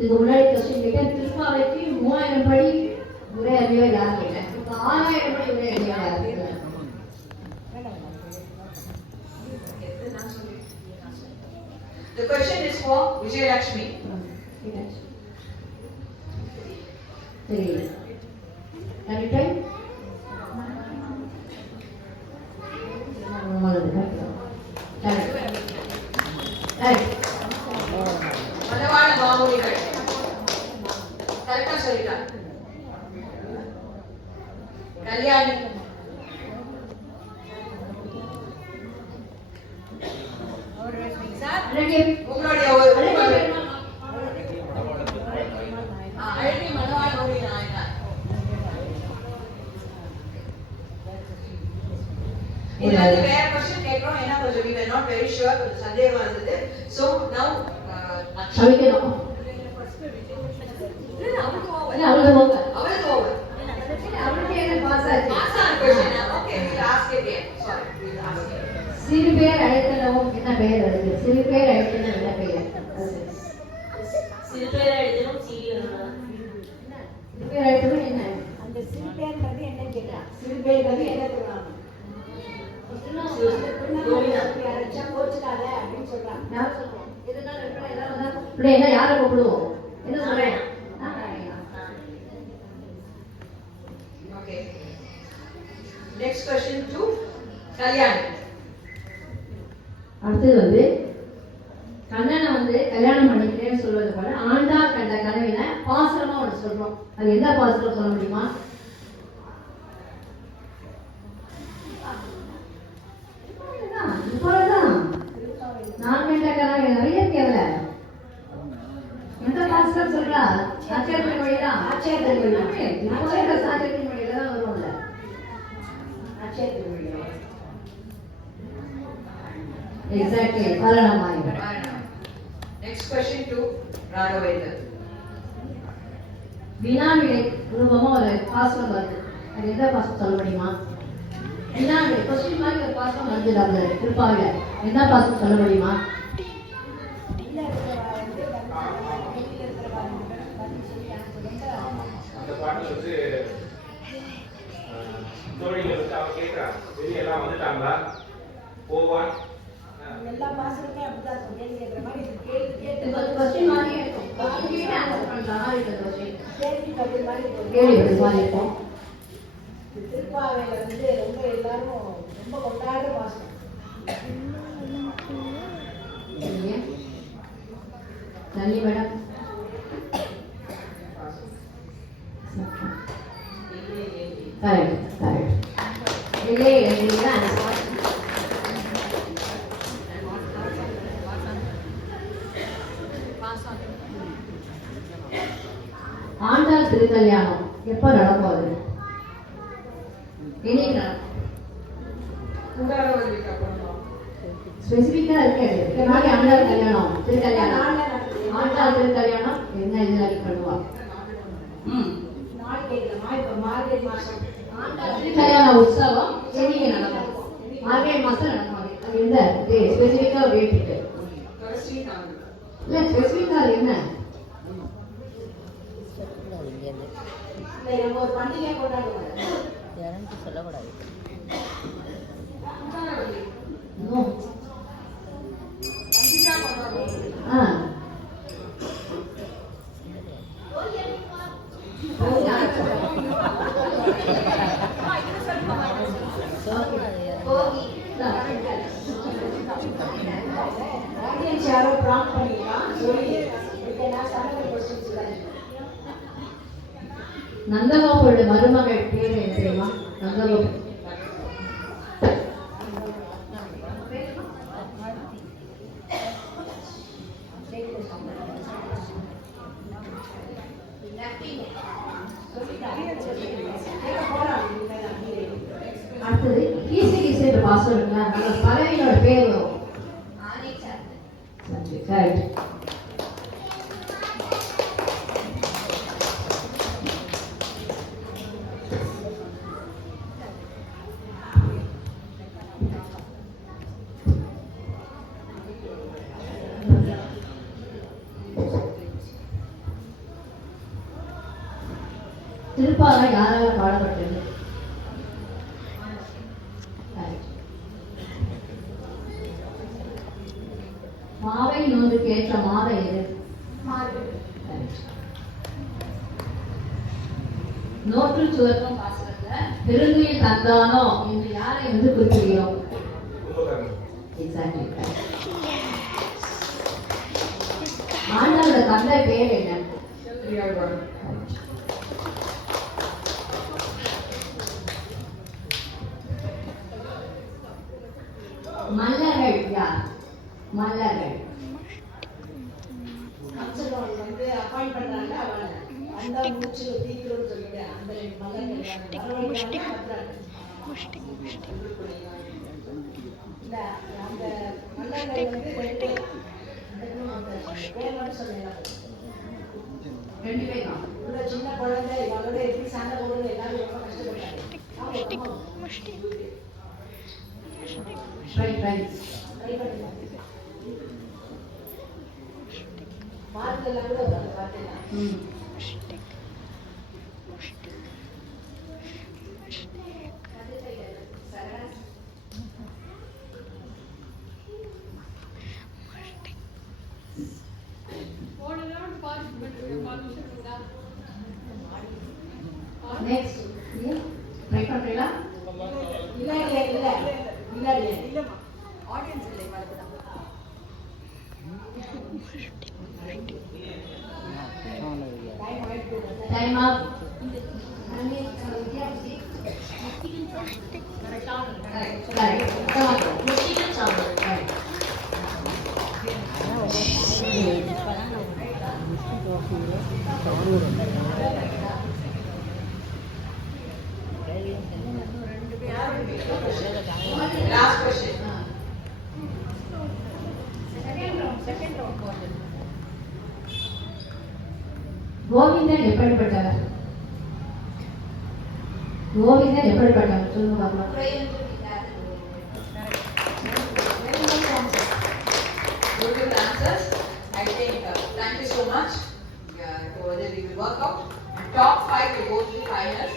இதுக்கு முன்னாடி கொஸ்டின் கேட்டேன், திருப்பாவைக்கு 3000 படி உரை அறிவியல் யார் கேட்டேன், இப்போ 6000 படி உரை அறிவியல் யார் கேட்டேன். The question is for Vijayalakshmi. சரி, கரெக்ட் டைம் மலவாள மாமுனிகள் கரெக்டா சொல்லிட்டாங்க. கல்யாணி உங்களுடைய அழகி மலவாள மாமுனி நாயனார். இது வந்து வேற क्वेश्चन கேக்குறோம், ஏன்னா கொஞ்சம் we were not very sure, கொஞ்சம் சந்தேகமா இருந்தது. So now சவிக்கணும் அவளுக்கு ஓவர் அவளுக்கு என்ன பாஸ் ஆச்சு. Okay, we'll ask again. Sorry, we'll ask again. சிறு பேர் அழைத்தனவும் என்ன பெயர் வருது? சிறு பேர் அழைத்தனம் என்ன பெயர்? சிறு பேர் அழைத்தனும் சீரியல் சிறு பேர் அழைத்தனம் என்ன? அந்த சிறு பேர்ன்றது என்ன கேட்டா? சிறு பேர்ன்றது என்ன சொல்றாங்க? அழைச்சா கோச்சுக்காத அப்படின்னு சொல்றாங்க. யார் சொல்லுவோம்? எதனால இருக்கணும், எதாவது வந்தா இப்படி என்ன யாரை கூப்பிடுவோம்? என்ன சொல்றேன்? Okay. Next question to Kalyani. அடுத்தது வந்து கண்ணனை வந்து கல்யாணம் பண்ணிக்கிறேன்னு சொல்வது போல ஆண்டாள் கண்ட கனவில பாசுரமா ஒன்று சொல்றோம். அது எந்த பாசுரம் சொல்ல முடியுமா? இப்பதான் நான் கண்ட கனவு நிறைய தேவை. எந்த பாசுரம் சொல்றா? ஆச்சாரியத்தின் மொழிதான். ஆச்சாரியத்தின் மொழிதான் தான் வரும்ல. ஆச்சரியத்தின் மொழி. Exactly. Paranamayan. Next question to Raghavendra. வினாவிடை ரூபமா ஒரு பாசுரம் வருது. அது எந்த பாசுரம் சொல்ல முடியுமா? வினாவிடை கொஸ்டின் மாதிரி ஒரு பாசுரம் வருது. அந்த திருப்பாவில எந்த பாசுரம் சொல்ல முடியுமா? அந்த பாட்டு வந்து தோழிகள் வந்து அவன் கேட்கறான், வெளியெல்லாம் வந்துட்டாங்களா போவான். எல்லா பாசனமே அப்படிதான் கேள்வி கேட்கிற மாதிரி கேள்வி இது கொஸ்டின் மாதிரி இருக்கும். கொஸ்டின் ஆன்சர் பண்ற மாதிரி இருக்கு. கொஸ்டின் கேள்வி பதில் மாதிரி கேள்வி பதில் மாதிரி இருக்கும். திருப்பாவையில வந்து ரொம்ப எல்லாரும் ரொம்ப கொண்டாடுற பாசனம். நன்றி மேடம். Correct correct. இல்லை இல்லை ஆண்டாள் திருக்கல்யாணம் எப்ப நடக்கும்? என்னைக்கு நடக்கும்? ஸ்பெசிபிக்கா இருக்காது. ஆண்டாள் கல்யாணம் திருக்கல்யாணம் ஆண்டாள் திருக்கல்யாணம் என்ன இதுல பண்ணுவா? ஆண்டாள் திருக்கல்யாண உற்சவம் என்னைக்கு நடக்கும்? மார்கழி மாசம் நடக்கும். அது எந்த ஸ்பெசிபிக்கா ஒரு டேட் இருக்கு இல்ல? ஸ்பெசிபிக்கா என்ன? நம்ம ஒரு பண்டிகை கொண்டாடுவோம். சொல்லக்கூடாது. யாரோ ப்ராம்ப்ட் பண்ணிக்கலாம் சொல்லி நான் சமையல் கொஸ்டின் சொல்றேன். நந்தகோபுரோட மருமகள் பேர் என்ன தெரியுமா? நந்தகோபு. அடுத்தது கீசு கீசு என்ற பாசம் இருக்குல்ல, அந்த பறவையோட பேர் வரும். கரெக்ட். திருப்பாவை யாரால பாடப்பட்டது? Correct. மாவை நோன்புக்கு ஏற்ற மாதம் எது? Correct. நோற்று சுவர்க்கம் பாசுரத்துல பெருந்துயில் தந்தானோ என்று யாரை குறிப்பிடுகிறோம்? கும்பகர்ணன். Exactly. ஆண்டாளோட தந்தை பேர் என்ன? பெரியாழ்வார். மல்லர்கள் யார்? மல்லர்கள் கம்சனோட வந்து அப்பாயிண்ட் பண்றாங்க அவனை அந்த மூச்சு தீக்கிறோன்னு சொல்லிட்டு அந்த மல்லர்கள் இல்ல அந்த மல்லர்கள் வந்து பேர் மட்டும் சொல்லுங்க. ரெண்டு பேர் தான். இவ்வளோ சின்ன குழந்தை இவங்களோட எப்படி சண்டை போடுறது எல்லாரும் ரொம்ப கஷ்டப்பட்டாங்க. Try try. ட்ரை பண்ணுங்க. பாட்டுலாம் கூட வரும் பாட்டுலாம். நெக்ஸ்ட் ட்ரை பண்றீங்களா? இல்ல ஆடியன்ஸ் இல்லை வளர்க்குதான். Time up. Last question. Govindan எப்படிப்பட்டவர்? கோவிந்தன் எப்படிப்பட்டவர் சொல்லுங்க பார்க்கலாம். Beautiful answers. I think thank you so much. Yeah, we will work out. Top 5 to go to finals.